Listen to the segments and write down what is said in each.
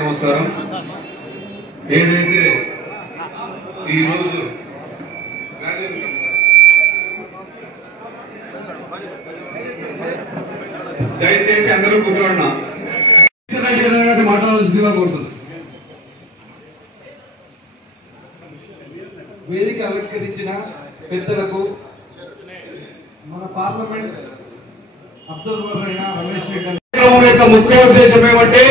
నమస్కారం. ఏదైతే ఈరోజు దయచేసి అందరూ కూర్చోండి. మాట్లాడాల్సిందిగా కోరుతున్నాను. వేదిక అలంకరించిన పెద్దలకు, మన పార్లమెంట్ అబ్జర్వర్ అయిన రమేష్ రెడ్డి యొక్క ముఖ్య ఉద్దేశం ఏమంటే,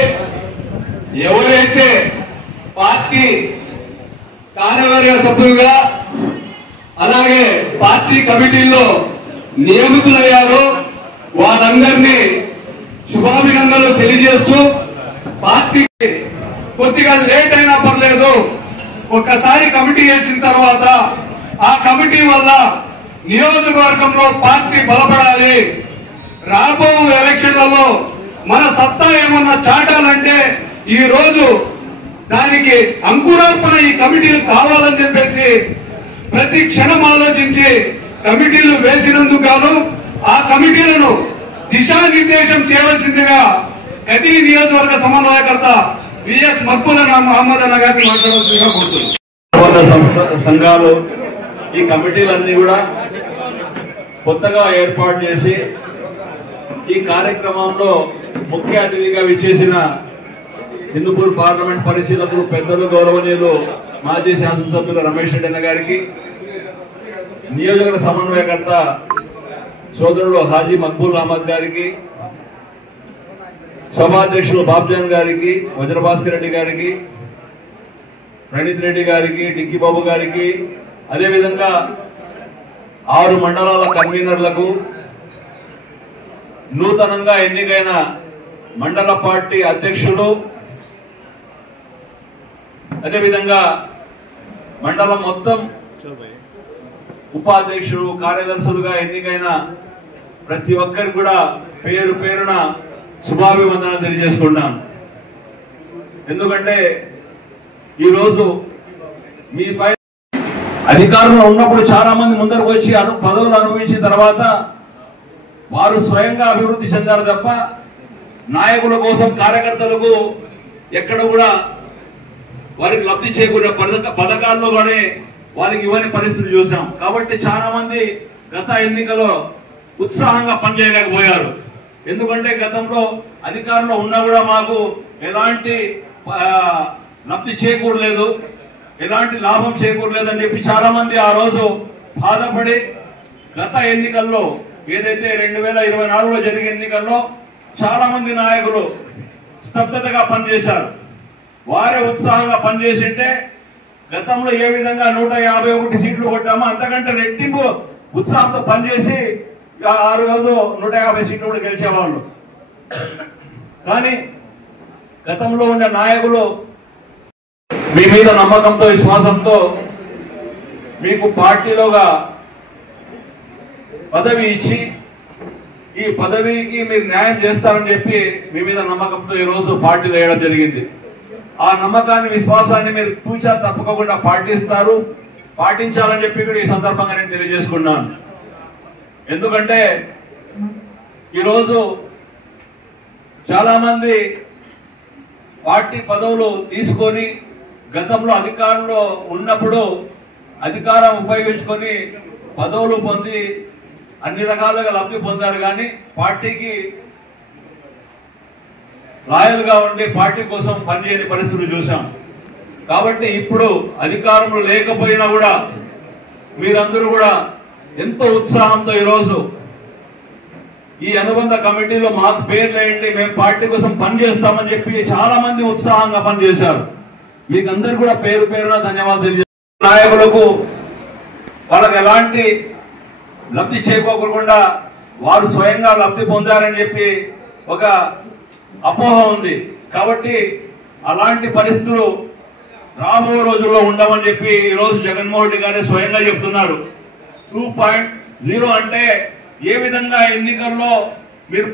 ఎవరైతే పార్టీ కార్యవర్గ సభ్యులుగా అలాగే పార్టీ కమిటీల్లో నియమితులయ్యారో వారందరినీ శుభాభినందనలు తెలియజేస్తూ, పార్టీకి కొద్దిగా లేట్ అయినా పర్లేదు, ఒక్కసారి కమిటీ వేసిన తర్వాత ఆ కమిటీ వల్ల నియోజకవర్గంలో పార్టీ బలపడాలి, రాబో ఎలక్షన్లలో మన సత్తా ఏమన్నా చాటాలంటే ఈ రోజు దానికి అంకురార్పణ ఈ కమిటీలు కావాలని చెప్పేసి ప్రతి క్షణం ఆలోచించి కమిటీలు వేసినందుకు గాను ఆ కమిటీలను దిశానిర్దేశం చేయవలసిందిగా కదిరి నియోజకవర్గ సమన్వయకర్త విఎస్ మక్బూల్ మహమ్మద్ అన్న గారిని మాట్లాడాల్సిందిగా కోరుతున్నాను. సంఘాలు ఈ కమిటీలన్నీ కూడా కొత్తగా ఏర్పాటు చేసి ఈ కార్యక్రమంలో ముఖ్య అతిథిగా విచ్చేసిన హిందూపూర్ పార్లమెంట్ పరిశీలకులు పెద్దలు గౌరవనీయులు మాజీ శాసనసభ్యులు రమేష్ రెడ్డి గారికి, నియోజకవర్గ సమన్వయకర్త సోదరులు హాజీ మక్బూల్ అహ్మద్ గారికి, సభాధ్యక్షులు బాబ్జాన్ గారికి, వజ్రభాస్కర్ రెడ్డి గారికి, ప్రణీత్ రెడ్డి గారికి, డిక్కిబాబు గారికి, అదేవిధంగా 6 మండలాల కన్వీనర్లకు, నూతనంగా ఎన్నికైన మండల పార్టీ అధ్యక్షులు, అదేవిధంగా మండలం మొత్తం ఉపాధ్యక్షులు, కార్యదర్శులుగా ఎన్నికైన ప్రతి ఒక్కరికి కూడా పేరు పేరున శుభాభివందనలు తెలియజేసుకున్నాను. ఎందుకంటే ఈరోజు మీపై అధికారంలో ఉన్నప్పుడు చాలా మంది ముందరకు వచ్చి పదవులు అనుభవించిన తర్వాత వారు స్వయంగా అభివృద్ధి చెందారు తప్ప నాయకుల కోసం కార్యకర్తలకు ఎక్కడ కూడా వారికి లబ్ధి చేకూరే పథకాల్లో కానీ వారికి ఇవ్వని పరిస్థితి చూసాం. కాబట్టి చాలా మంది గత ఎన్నికలో ఉత్సాహంగా పనిచేయలేకపోయారు. ఎందుకంటే గతంలో అధికారంలో ఉన్నా కూడా మాకు ఎలాంటి లబ్ధి చేకూరలేదు, ఎలాంటి లాభం చేకూరలేదని చెప్పి చాలా మంది ఆ రోజు బాధపడి గత ఎన్నికల్లో ఏదైతే 2024లో జరిగే ఎన్నికల్లో చాలా మంది నాయకులు స్తబ్దతగా పనిచేశారు. వారే ఉత్సాహంగా పనిచేసింటే గతంలో ఏ విధంగా 151 సీట్లు కొట్టామో అంతకంటే రెట్టింపు ఉత్సాహంతో పనిచేసి ఆ రోజు 150 సీట్లు కూడా గెలిచేవాళ్ళు. కానీ గతంలో ఉన్న నాయకులు మీ మీద నమ్మకంతో, విశ్వాసంతో మీకు పార్టీలోగా పదవి ఇచ్చి ఈ పదవికి మీరు న్యాయం చేస్తారని చెప్పి మీ మీద నమ్మకంతో ఈ రోజు పార్టీలో వేయడం జరిగింది. ఆ నమ్మకాన్ని, విశ్వాసాన్ని మీరు తూచా తప్పకుండా పాటించాలని చెప్పి కూడా ఈ సందర్భంగా నేను తెలియజేసుకున్నాను. ఎందుకంటే ఈరోజు చాలా మంది పార్టీ పదవులు తీసుకొని గతంలో అధికారంలో ఉన్నప్పుడు అధికారం ఉపయోగించుకొని పదవులు పొంది అన్ని రకాలుగా లబ్ధి పొందారు. కానీ పార్టీకి లాయల్గా ఉండి పార్టీ కోసం పనిచేయని పరిస్థితులు చూసాం. కాబట్టి ఇప్పుడు అధికారంలో లేకపోయినా కూడా మీరందరూ కూడా ఎంతో ఉత్సాహంతో ఈరోజు ఈ అనుబంధ కమిటీలో మాకు పేర్లు వేయండి, మేము పార్టీ కోసం పనిచేస్తామని చెప్పి చాలా మంది ఉత్సాహంగా పనిచేశారు. మీకు అందరు కూడా పేరు పేరున ధన్యవాదాలు తెలియజేస్తారు. నాయకులకు వాళ్ళకి ఎలాంటి లబ్ధి చేకూరకుండా వారు స్వయంగా లబ్ధి పొందారని చెప్పి ఒక అపోహ ఉంది. కాబట్టి అలాంటి పరిస్థితులు రాబో రోజుల్లో ఉండవని చెప్పి ఈరోజు జగన్మోహన్ రెడ్డి గారే స్వయంగా చెప్తున్నారు. 2.0 అంటే ఏ విధంగా ఎన్నికల్లో మీరు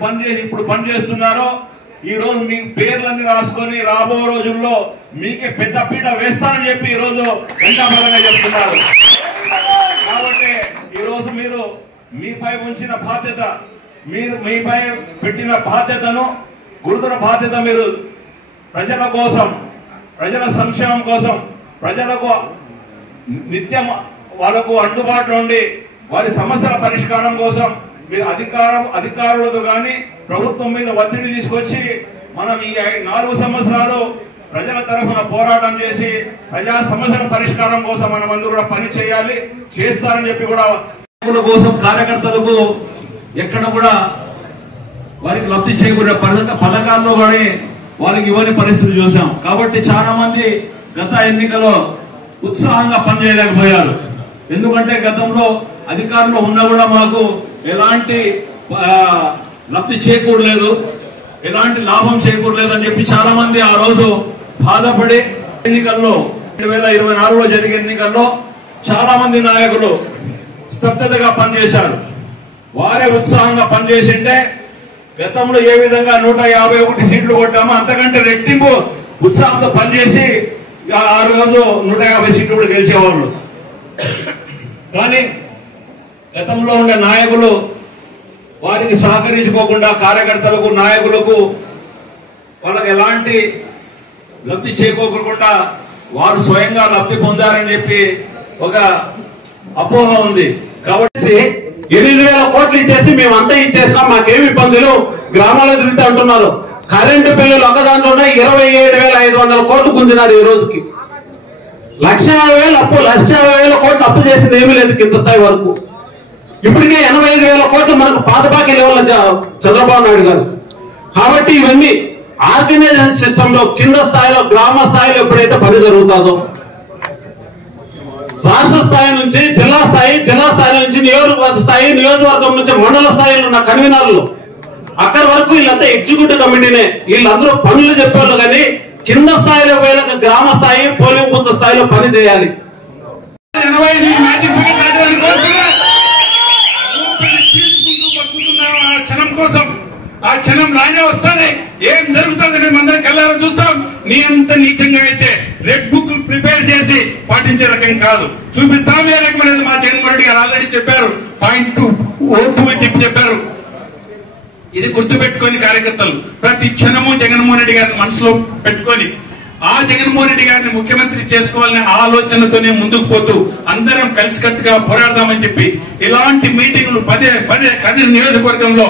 ఇప్పుడు పనిచేస్తున్నారో ఈ రోజు మీ పేర్లన్నీ రాసుకొని రాబో రోజుల్లో మీకే పెద్ద పీట వేస్తానని చెప్పి ఈ రోజు ఎంతబలంగా చెప్తున్నారు. కాబట్టి ఈ రోజు మీరు మీపై ఉంచిన బాధ్యత, మీపై పెట్టిన బాధ్యతను, గురుతర బాధ్యత మీరు ప్రజల కోసం, ప్రజల సంక్షేమం కోసం, ప్రజలకు నిత్యం వాళ్ళకు అందుబాటులో ఉండి వారి సమస్యల పరిష్కారం కోసం మీరు అధికారులతో కానీ ప్రభుత్వం మీద ఒత్తిడి తీసుకొచ్చి మనం ఈ 4 సంవత్సరాలు ప్రజల తరఫున పోరాటం చేసి ప్రజా సమస్యల పరిష్కారం కోసం మనం అందరూ కూడా పని చేయాలి, చేస్తారని చెప్పి కూడా కోసం కార్యకర్తలకు ఎక్కడ కూడా వారికి లబ్ధి చేకూరే పథకాల్లో కానీ వారికి ఇవ్వని పరిస్థితి చూసాం. కాబట్టి చాలా మంది గత ఎన్నికలో ఉత్సాహంగా పనిచేయలేకపోయారు. ఎందుకంటే గతంలో అధికారంలో ఉన్నా కూడా మాకు ఎలాంటి లబ్ధి చేకూరలేదు, ఎలాంటి లాభం చేకూరలేదు అని చెప్పి చాలా మంది ఆ రోజు బాధపడి ఎన్నికల్లో 2024లో జరిగే ఎన్నికల్లో చాలా మంది నాయకులు స్తబ్దతగా పనిచేశారు. వారే ఉత్సాహంగా పనిచేసింటే గతంలో ఏ విధంగా 151 సీట్లు కొట్టామో అంతకంటే రెట్టింపు ఉత్సాహంతో పనిచేసి ఆ రోజు 150 సీట్లు కూడా గెలిచేవాళ్ళు. కానీ గతంలో ఉండే నాయకులు వారికి సహకరించుకోకుండా కార్యకర్తలకు, నాయకులకు వాళ్ళకి ఎలాంటి లబ్ధి చేకూరకుండా వారు స్వయంగా లబ్ధి పొందారని చెప్పి ఒక అపోహ ఉంది. కాబట్టి 8,000 కోట్లు ఇచ్చేసి మేము అంతా ఇచ్చేసినాం, మాకేమి ఇబ్బందులు, గ్రామాల్లో తిరుగుతూ అంటున్నారు. కరెంటు బిల్లులు ఒక దాంట్లోనే 27,500 కోట్లు గుంజినారు. ఈ రోజుకి 1,50,000 అప్పు, 1,50,000 కోట్లు అప్పు చేసింది ఏమీ లేదు కింద స్థాయి వరకు. ఇప్పటికే 85,000 కోట్లు మనకు పాత బాకీ లేవల్ల చంద్రబాబు నాయుడు గారు. కాబట్టి ఇవన్నీ ఆర్గనైజేషన్ సిస్టమ్ లో కింద స్థాయిలో, గ్రామ స్థాయిలో ఎప్పుడైతే పని జరుగుతుందో, రాష్ట్ర స్థాయి నుంచి జిల్లా స్థాయి, జిల్లా స్థాయి నుంచి నియోజకవర్గ స్థాయి, నియోజకవర్గం నుంచి మండల స్థాయిలో ఉన్న కన్వీనర్లు అక్కడి వరకు వీళ్ళంతా ఎగ్జిక్యూటివ్ కమిటీనే. వీళ్ళందరూ పనులు చెప్పేవాళ్ళు కానీ కింద స్థాయిలో పోయినాక గ్రామ స్థాయి, పోలింగ్ బూత్ స్థాయిలో పని చేయాలి. ఆ క్షణం రానే వస్తానే ఏం జరుగుతుందని అందరం కళ్ళారా చూస్తాం. నీ అంత నీచంగా అయితే రెడ్ బుక్ ప్రిపేర్ చేసి పాటించే రకం కాదు, చూపిస్తాం ఏ రకమైనది. మా జగన్మోహన్ రెడ్డి గారు ఆల్రెడీ చెప్పారు, పాయింట్ 2 అని చెప్పారు. ఇది గుర్తు పెట్టుకొని కార్యకర్తలు ప్రతి క్షణము జగన్మోహన్ రెడ్డి గారిని మనసులో పెట్టుకొని ఆ జగన్మోహన్ రెడ్డి గారిని ముఖ్యమంత్రి చేసుకోవాలనే ఆలోచనతోనే ముందుకు పోతూ అందరం కలిసికట్టుగా పోరాడదామని చెప్పి ఇలాంటి మీటింగులు పదే కదిరి నియోజకవర్గంలో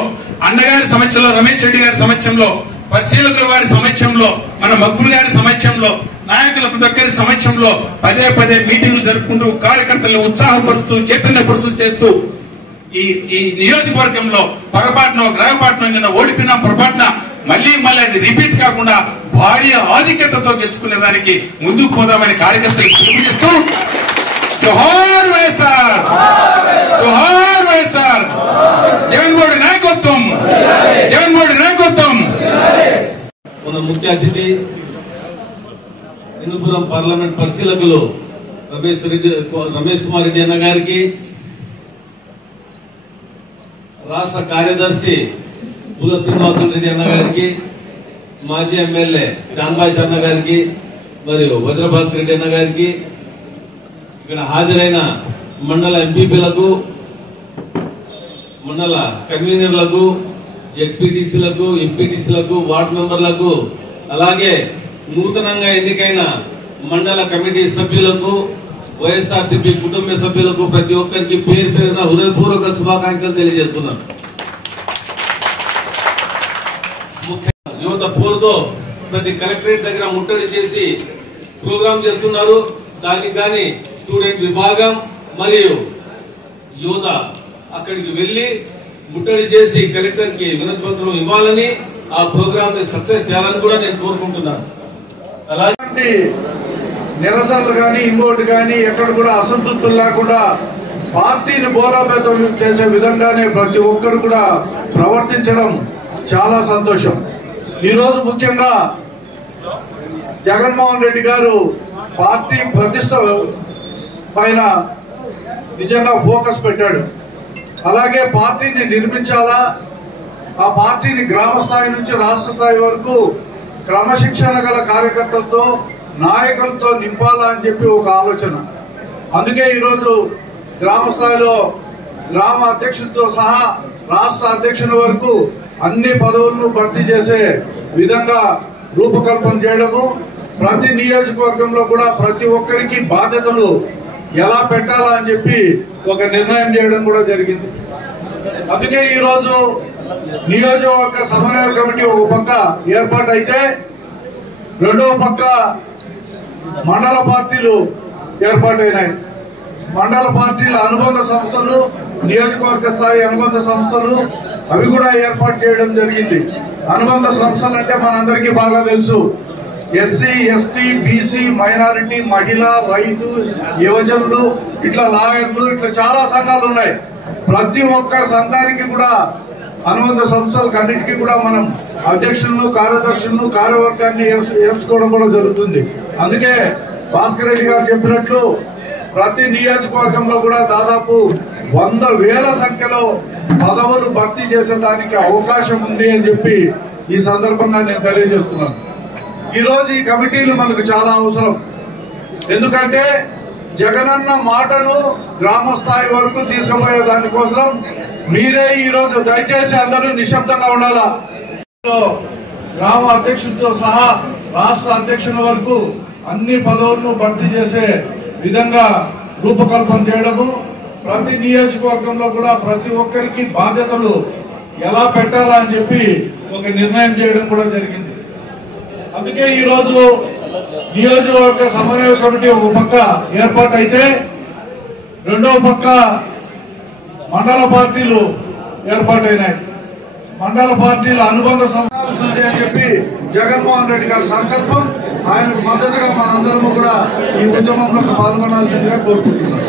అన్నగారి సమక్షంలో, రమేష్ రెడ్డి గారి సమక్షంలో, పరిశీలకుల వారి సమక్షంలో, మన మగ్గులు గారి సమక్షంలో, నాయకుల ప్రతి ఒక్కరి సమక్షంలో పదే మీటింగ్లు జరుపుకుంటూ కార్యకర్తలను ఉత్సాహపరుస్తూ, చైతన్యపరుస్తూ చేస్తూ ఈ నియోజకవర్గంలో పొరపాటున, గ్రహపాటున నిన్న ఓడిపోయిన పొరపాటున మళ్ళీ అది రిపీట్ కాకుండా భారీ ఆధిక్యతతో గెలుచుకునే దానికి ముందుకు పోదామని కార్యకర్తలు పిలుపునిస్తూ జోహార్ వైఎస్ఆర్, జోహార్ వైఎస్ఆర్, జగన్మోహన్ రెడ్డి నాయకత్వం, జగన్మోహన్ రెడ్డి నాయకత్వం. మన ముఖ్య అతిథి హిందూపురం పార్లమెంట్ పరిశీలకులు రమేష్ కుమార్ రెడ్డి అన్న గారికి, రాష్ట్ర కార్యదర్శి పూల శ్రీనివాసన్ రెడ్డి అన్న గారికి, మాజీ ఎమ్మెల్యే చాన్బాష్ అన్న గారికి, మరియు వజ్రభాస్కర్ రెడ్డి అన్న గారికి, ఇక్కడ హాజరైన మండల ఎంపీపీలకు, మండల కన్వీనర్లకు, జెడ్పీటీసీలకు, ఎంపీటీసీలకు, వార్డు మెంబర్లకు, అలాగే నూతనంగా ఎన్నికైన మండల కమిటీ సభ్యులకు, వైఎస్ఆర్సీపీ కుటుంబ సభ్యులకు ప్రతి ఒక్కరికి పేరు పేరున హృదయపూర్వక శుభాకాంక్షలు తెలియజేస్తున్నాను. యువత పోరుతో ప్రతి కలెక్టరేట్ దగ్గర ముట్టడి చేసి ప్రోగ్రాం చేస్తున్నారు. దానికి కానీ స్టూడెంట్ విభాగం మరియు యువత అక్కడికి వెళ్లి ముట్టడి చేసి కలెక్టర్ కి వినతి పత్రం ఇవ్వాలని, ఆ ప్రోగ్రామ్ ని సక్సెస్ చేయాలని కూడా నేను కోరుకుంటున్నాను. అలాంటి నిరసనలు కానీ ఇంకోటి కానీ ఎక్కడ కూడా అసంతృప్తులు లేకుండా పార్టీని బోలాబేతం చేసే విధంగానే ప్రతి ఒక్కరు కూడా ప్రవర్తించడం చాలా సంతోషం. ఈరోజు ముఖ్యంగా జగన్మోహన్ రెడ్డి గారు పార్టీ ప్రతిష్ట పైన నిజంగా ఫోకస్ పెట్టాడు. అలాగే పార్టీని నిర్మించాలా, ఆ పార్టీని గ్రామ స్థాయి నుంచి రాష్ట్ర స్థాయి వరకు క్రమశిక్షణ గల కార్యకర్తలతో నాయకులతో నింపాలా అని చెప్పి ఒక ఆలోచన. అందుకే ఈరోజు గ్రామ స్థాయిలో గ్రామ అధ్యక్షులతో సహా రాష్ట్ర అధ్యక్షుల వరకు అన్ని పదవులను భర్తీ చేసే విధంగా రూపకల్పన చేయడము, ప్రతి నియోజకవర్గంలో కూడా ప్రతి ఒక్కరికి బాధ్యతలు ఎలా పెట్టాలా అని చెప్పి ఒక నిర్ణయం చేయడం కూడా జరిగింది. అందుకే ఈరోజు నియోజకవర్గ సమన్వయ కమిటీ ఒక పక్క ఏర్పాటు అయితే, రెండవ పక్క మండల పార్టీలు ఏర్పాటైనాయి. మండల పార్టీల అనుబంధ సంస్థలు, నియోజకవర్గ స్థాయి అనుబంధ సంస్థలు అవి కూడా ఏర్పాటు చేయడం జరిగింది. అనుబంధ సంస్థలు అంటే మనందరికీ బాగా తెలుసు. ఎస్సీ, ఎస్టీ, బీసీ, మైనారిటీ, మహిళ, రైతు, యువజనులు, ఇట్లా లాయర్లు, ఇట్లా చాలా సంఘాలు ఉన్నాయి. ప్రతి ఒక్క సంఘానికి కూడా అనుబంధ సంస్థలకు అన్నిటికీ కూడా మనం అధ్యక్షులను, కార్యదర్శులను, కార్యవర్గాన్ని ఎంచుకోవడం కూడా జరుగుతుంది. అందుకే భాస్కర్ రెడ్డి గారు చెప్పినట్లు ప్రతి నియోజకవర్గంలో కూడా దాదాపు 100,000 సంఖ్యలో పదవులు భర్తీ చేసేదానికి అవకాశం ఉంది అని చెప్పి ఈ సందర్భంగా నేను తెలియజేస్తున్నాను. ఈరోజు ఈ కమిటీలు మనకు చాలా అవసరం. ఎందుకంటే జగనన్న మాటను గ్రామ స్థాయి వరకు తీసుకుపోయే దానికోసం మీరే ఈరోజు దయచేసి అందరూ నిశ్శబ్దంగా ఉండాలా. గ్రామ అధ్యక్షులతో సహా రాష్ట్ర అధ్యక్షుల వరకు అన్ని పదవులను భర్తీ చేసే విధంగా రూపకల్పన చేయడము, ప్రతి నియోజకవర్గంలో కూడా ప్రతి ఒక్కరికి బాధ్యతలు ఎలా పెట్టాలా అని చెప్పి ఒక నిర్ణయం చేయడం కూడా జరిగింది. అందుకే ఈరోజు నియోజకవర్గ సమన్వయ కమిటీ ఒక పక్క ఏర్పాటు అయితే, రెండవ పక్క మండల పార్టీలు ఏర్పాటైనాయి. మండల పార్టీల అనుబంధ సంస్థలు అని చెప్పి జగన్మోహన్ రెడ్డి గారి సంకల్పం. ఆయనకు మద్దతుగా మనందరము కూడా ఈ ఉద్యమంలో పాల్గొనాల్సిందిగా కోరుకుంటున్నాం.